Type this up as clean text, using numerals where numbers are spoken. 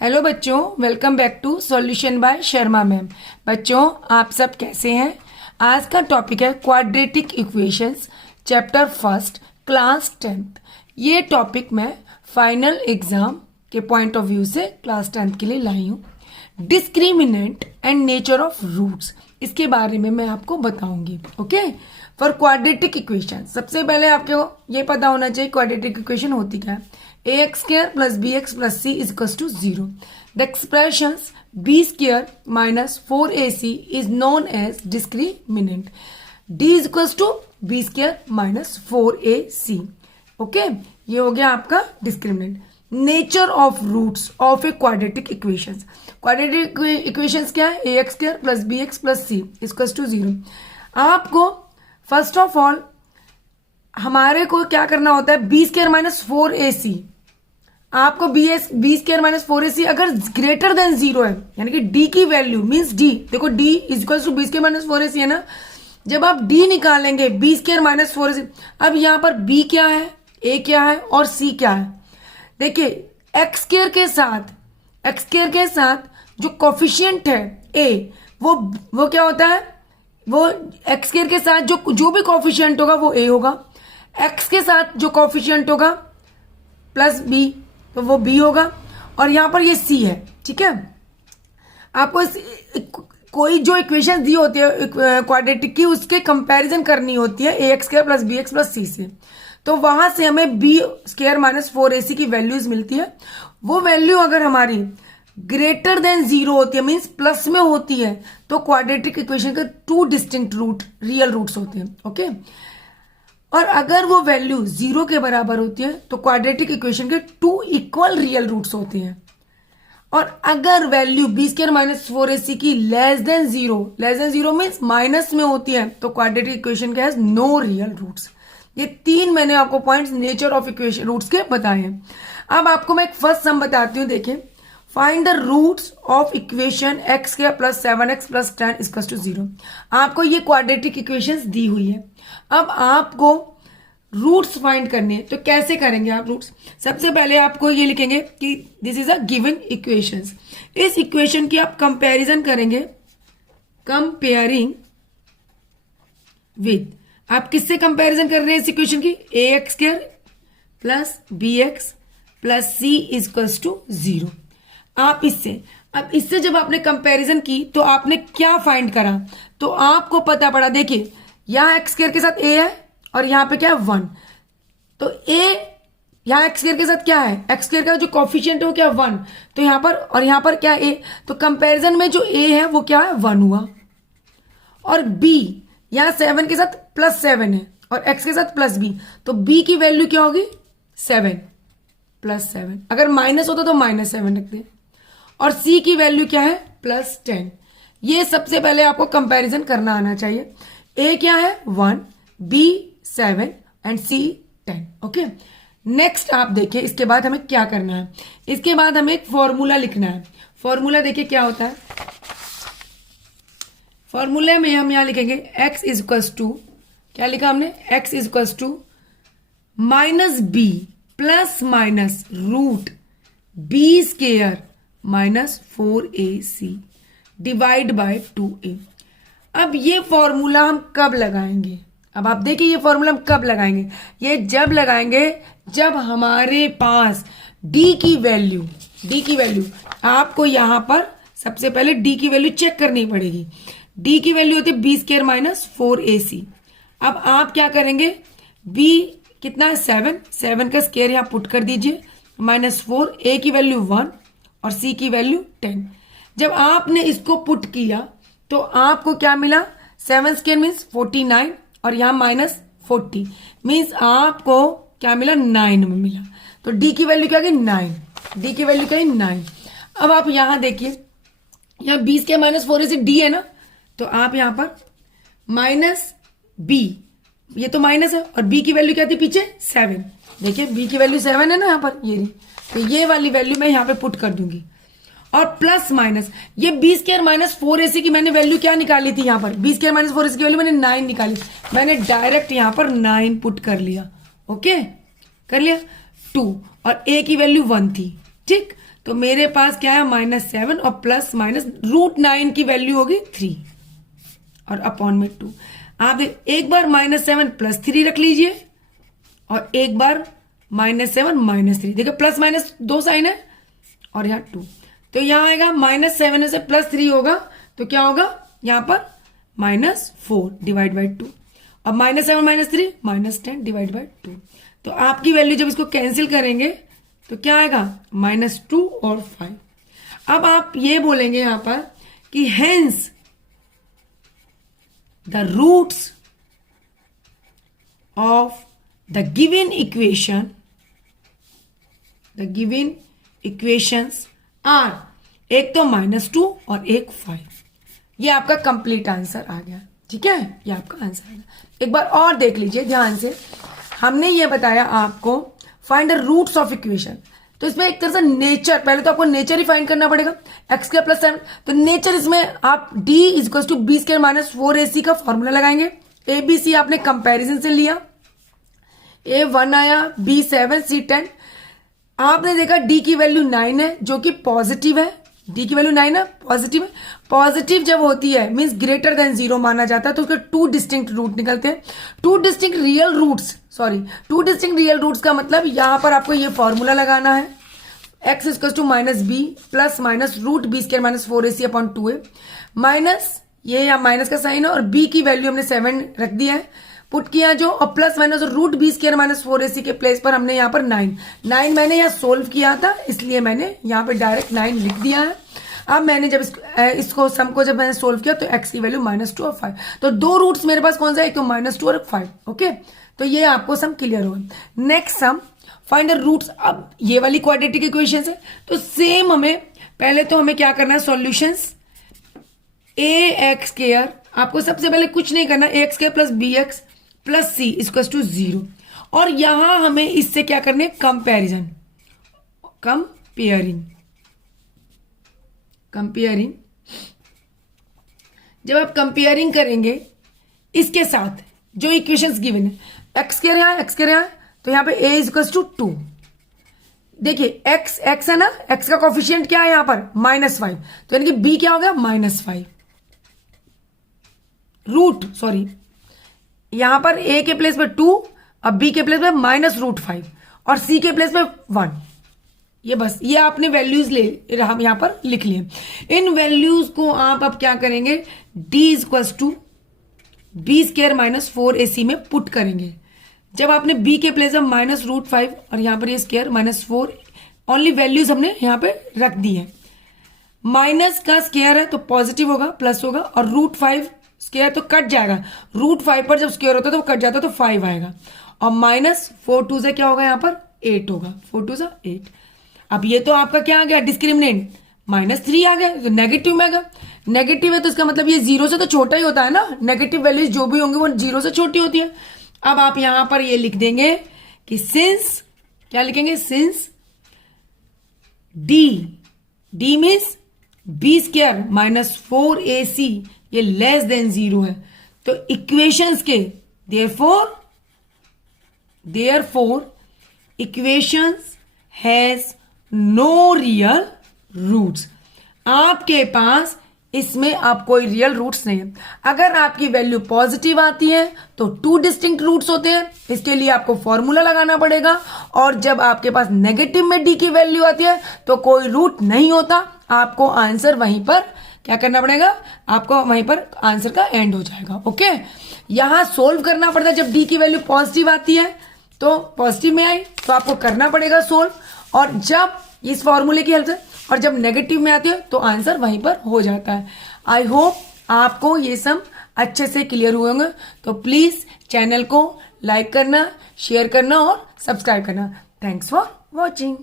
Hello बच्चों, welcome back to solution by Sharma ma'am. बच्चों, आप सब कैसे हैं? आज का टॉपिक है quadratic equations, chapter first, class 10th। ये टॉपिक मैं फाइनल एग्जाम के पॉइंट ऑफ व्यू से क्लास 10th के लिए लाई हूँ। Discriminant and nature of roots, इसके बारे में मैं आपको बताऊंगी। ओके, फॉर क्वाड्रेटिक इक्वेशन सबसे पहले आपको ये पता होना चाहिए क्वाड्रेटिक इक्वेशन होती क्या है। ax square plus bx plus c is equals to 0. The expressions b square minus 4ac is known as discriminant. d is equals to b square minus 4ac. Okay, ये हो गया आपका discriminant. Nature of roots of a quadratic equations. Quadratic equations क्या है? ax square plus bx plus c is equals to 0. आपको first of all हमारे को क्या करना होता है, बी स्क्र माइनस 4ac। आपको बी स्क्र माइनस 4ac अगर ग्रेटर देन 0 है, यानी कि d की वैल्यू मीन्स d, देखो d is equal to B square minus 4ac है ना। जब आप d निकालेंगे बी स्क्र माइनस 4ac, अब यहां पर b क्या है, a क्या है और c क्या है। देखिए एक्स स्क्र के साथ जो कोफिशियंट है a, वो क्या होता है, वो एक्स स्क्र के साथ जो भी कोफिशियंट होगा वो a होगा। एक्स के साथ जो कोफिशियंट होगा प्लस बी, तो वो बी होगा। और यहां पर ये सी है, ठीक है। आपको कोई जो इक्वेशन दी होती है क्वाड्रेटिक की, उसके कंपैरिजन करनी होती है A X square plus B X plus C से। तो वहां से हमें बी स्क्र माइनस 4ac की वैल्यूज मिलती है। वो वैल्यू अगर हमारी ग्रेटर देन 0 होती है, मीन्स प्लस में होती है, तो क्वाड्रेटिक इक्वेशन के 2 डिस्टिंक्ट रूट रियल रूट्स होते हैं। ओके, और अगर वो वैल्यू 0 के बराबर होती है तो क्वाड्रेटिक इक्वेशन के 2 इक्वल रियल रूट्स होते हैं। और अगर value B square minus 4ac की less than zero means minus में होती है, तो क्वाड्रेटिक इक्वेशन के हैज नो रियल रूट्स। ये 3 मैंने आपको points nature of equation roots के बताए हैं। अब आपको मैं एक फर्स्ट सम बताती हूँ। देखिए, find the roots of equation x square plus 7x plus 10 equal to 0। आपको ये क्वाड्रेटिक इक्वेशंस दी हुई है। अब आपको रूट्स फाइंड करने हैं, तो कैसे करेंगे आप रूट्स? सबसे पहले आपको ये लिखेंगे कि this is a given equations. इस इक्वेशन की आप कंपैरिजन करेंगे, कंपेयरिंग विद, आप किससे कंपैरिजन कर रहे हैं इस इक्वेशन की? A X square plus B X plus C equal to 0। आप इससे जब आपने कंपैरिजन की तो आपने क्या फाइंड करा, तो आपको पता पड़ा। देखिए, यहां एक्स स्क्र के साथ a है और यहां पे क्या है 1, तो a यहां एक्स स्क्र के साथ क्या है, एक्स स्क्र का जो कोफिशिएंट है वो क्या 1, तो यहां पर और यहां पर क्या a, तो कंपैरिजन में जो a है वो क्या है 1 हुआ। और b यहां 7 के साथ प्लस 7 है और x के साथ प्लस b, तो b की वैल्यू क्या होगी 7 प्लस 7, अगर माइनस होता तो माइनस 7 रख दे। और c की वैल्यू क्या है प्लस 10। ये सबसे पहले आपको कंपैरिजन करना आना चाहिए। a क्या है 1, b 7 and c 10। Okay, next आप देखिए इसके बाद हमें क्या करना है। इसके बाद हमें एक फॉर्मूला लिखना है। फॉर्मूला देखिए क्या होता है। फॉर्मूले में हम यहां लिखेंगे x इज इक्वल्स टू, क्या लिखा हमने, x is equals to minus B plus minus root B square minus 4ac divide by 2a। अब ये फॉर्मूला हम कब लगाएंगे? अब आप देखिए ये फॉर्मूला हम कब लगाएंगे, ये जब लगाएंगे जब हमारे पास d की वैल्यू आपको यहां पर सबसे पहले d की वैल्यू चेक करनी पड़ेगी। d की वैल्यू होती है बी स्क्र माइनस 4ac। अब आप क्या करेंगे, b कितना है 7 का स्क्वायर यहां पुट कर दीजिए, माइनस 4, a की वैल्यू 1 और c की वैल्यू 10। जब आपने इसको पुट किया तो आपको क्या मिला, 7 स्क्वायर मीन्स 49 और यहां माइनस 40 मीन्स आपको क्या मिला 9 में मिला। तो d की वैल्यू क्या गई 9, d की वैल्यू क्या है 9। अब आप यहां देखिए, यहां b square minus 4ac d है ना, तो आप यहां पर माइनस b, ये तो माइनस है और b की वैल्यू क्या थी पीछे 7। देखिए b की वैल्यू 7 है ना यहां पर, ये तो ये वाली वैल्यू मैं यहां पे पुट कर दूंगी। और प्लस माइनस ये बी स्क्र माइनस 4ac की मैंने वैल्यू क्या निकाली थी, यहां पर बी स्क्र माइनस 4ac की वैल्यू मैंने 9 निकाली, मैंने डायरेक्ट यहां पर 9 पुट कर लिया। ओके, कर लिया 2 और a की वैल्यू 1 थी, ठीक। तो मेरे पास क्या है -7 और प्लस माइनस √9 की वैल्यू होगी 3 और अपॉन में 2। आप एक बार -7 प्लस 3 रख लीजिए और एक बार -7 -3। देखिए प्लस माइनस 2 साइन है और यहाँ 2, तो यहाँ आएगा -7 से +3 होगा तो क्या होगा यहाँ पर -4 डिवाइड बाई 2 और -7 -3 -10 डिवाइड बाई 2। तो आपकी वैल्यू जब इसको कैंसिल करेंगे तो क्या आएगा -2 और 5। अब आप ये बोलेंगे यहां पर कि hence the roots of the given equations are, एक तो -2 और एक 5। ये आपका कंप्लीट आंसर आ गया। ठीक है, ये आपका आंसर आ गया। एक बार और देख लीजिए ध्यान से। हमने ये बताया आपको find the roots of equation, तो इसमें एक तरह से नेचर, पहले तो आपको नेचर ही फाइंड करना पड़ेगा। x² + 7, तो नेचर इसमें आप d = b² - 4ac का फॉर्मूला लगाएंगे। a b c आपने कंपैरिजन से लिया, a 1 आया, b 7, c 10। आपने देखा d की वैल्यू 9 है जो कि पॉजिटिव है। d की वैल्यू 9 है, पॉजिटिव है। पॉजिटिव जब होती है मीन्स ग्रेटर देन 0 माना जाता है, तो उसके 2 डिस्टिंक्ट रूट निकलते हैं। 2 डिस्टिंक्ट रियल रूट्स का मतलब यहां पर आपको ये फॉर्मूला लगाना है। x = -b plus minus √b² - 4ac upon 2a minus, ये यहाँ माइनस का साइन है और b की वैल्यू हमने 7 रख दिया है, पुट किया जो, और प्लस माइनस √b² - 4ac के प्लेस पर हमने यहाँ पर 9 मैंने यहाँ सोल्व किया था, इसलिए मैंने यहाँ पे डायरेक्ट 9 लिख दिया है। अब मैंने जब इसको सम को जब मैंने सोल्व किया तो x की वैल्यू -2 और 5, तो 2 रूट्स मेरे पास कौन सा है, एक तो -2 और 5। ओके, तो ये आपको सम क्लियर होगा। Next sum find the roots. अब ये वाली क्वाड्रेटिक इक्वेशंस है, तो सेम हमें पहले तो हमें क्या करना है, सॉल्यूशंस ax², आपको सबसे पहले कुछ नहीं करना, ax² + bx + c = 0, और यहां हमें इससे क्या करने, कंपेयरिंग। जब आप कंपेयरिंग करेंगे इसके साथ जो इक्वेशंस गिवन है, x² यहाँ है, तो यहाँ पे a = 2। देखिए x है ना, x का कोफिशिएंट क्या है यहाँ पर -5, तो यानी कि b क्या हो गया -5 यहां पर a के प्लेस पे 2 और b के प्लेस पे -√5 और c के प्लेस पे 1। ये बस, ये आपने वैल्यूज हम यहां पर लिख लिए। इन वैल्यूज को आप अब क्या करेंगे, d = b² - 4ac में पुट करेंगे। जब आपने b के प्लेस में -√5 और यहां पर ये स्क्वायर -4, ओनली वैल्यूज हमने यहां पे रख दी है। माइनस का स्क्वायर है तो पॉजिटिव होगा, प्लस होगा, और √5 स्क्वायर तो कट जाएगा, √5 पर जब स्क्वायर होता है तो वो कट जाता है तो 5 आएगा, और -4 2 से क्या होगा, यहाँ पर 8 होगा, 4 2 = 8। अब ये तो आपका क्या आ गया, डिस्क्रिमिनेंट -3 आ गया, तो नेगेटिव में आ गया। नेगेटिव है तो इसका मतलब ये 0 से तो छोटा ही होता है ना, नेगेटिव वैल्यूज जो भी होंगे वो 0 से छोटी होती है। अब आप यहां पर ये लिख देंगे कि सिंस, क्या लिखेंगे, since d means b² - 4ac ये लेस देन 0 है, तो इक्वेशंस के therefore equations has no real roots. आपके पास इसमें आप कोई रियल रूट्स नहीं है। अगर आपकी वैल्यू पॉजिटिव आती है तो 2 डिस्टिंक्ट रूट्स होते हैं, इसके लिए आपको फॉर्मूला लगाना पड़ेगा, और जब आपके पास नेगेटिव में d की वैल्यू आती है तो कोई रूट नहीं होता, आपको आंसर वहीं पर क्या करना पड़ेगा, आपको वहीं पर आंसर का एंड हो जाएगा। ओके, यहां सोल्व करना पड़ता है, जब d की वैल्यू पॉजिटिव आती है तो पॉजिटिव में आई तो आपको करना पड़ेगा सोल्व, और जब इस फॉर्मूले की हेल्प से, और जब नेगेटिव में आती है तो आंसर वहीं पर हो जाता है। आई होप आपको ये सब अच्छे से क्लियर हुए होंगे, तो प्लीज चैनल को लाइक करना, शेयर करना और सब्सक्राइब करना। Thanks for watching.